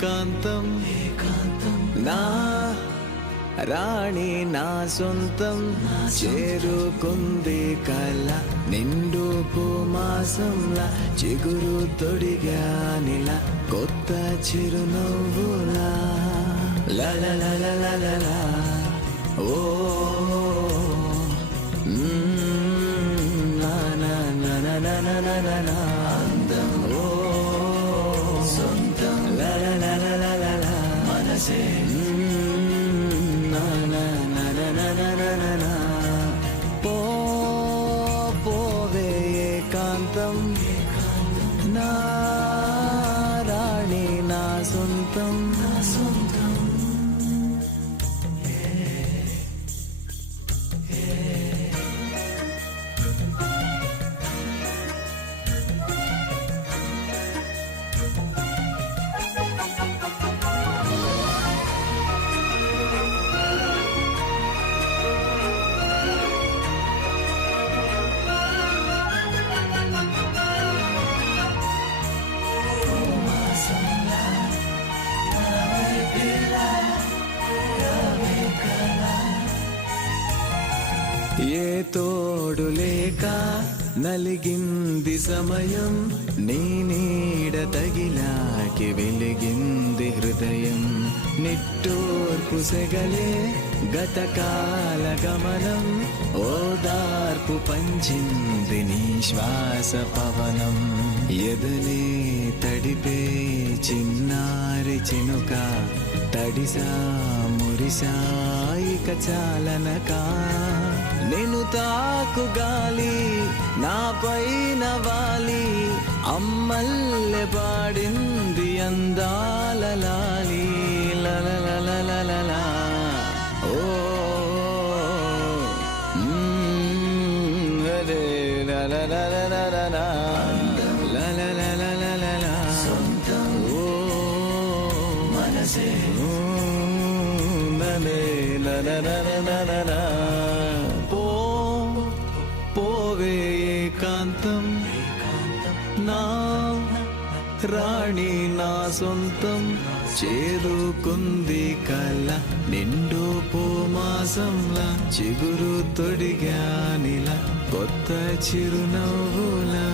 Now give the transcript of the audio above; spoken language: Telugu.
ఏకాంతం నా రాణి నా సొంతం చేరుకుంది కల నిండు మాసంలా చిగురు తొడిగానిలా కొత్త చిరునవ్వులా లలలలలలలా ఓ నా నా నా నా నా నా నా అందం ఓ సొంతం లలలలలలా మనసే పోవే ఏకాంతం నా రాణి నా సొంతం ఏ తోడు లేక నలిగింది సమయం నీ నీడ తగిలాకి వెలిగింది హృదయం నిట్టూర్పు సెగలే గతకాల గమనం ఓదార్పు పంచింది నీ శ్వాస పవనం ఎదలే తడిపే చిన్నారి చినుక తడిసా మురిసా ఇక చాలనక నేను తాకు గాలి నా పైన వాలి అమ్మల్లె పాడింది అందాల లాలి లలలలలలా ఓ అరే లలలలలలా లలలలలలా ఓ మనసే లలలలలలా పోవే ఏకాంతం నా రాణి నా సొంతం చేరుకుంది కల నిండు మాసంలా చిగురు తొడిగానిలా కొత్త చిరునవ్వులా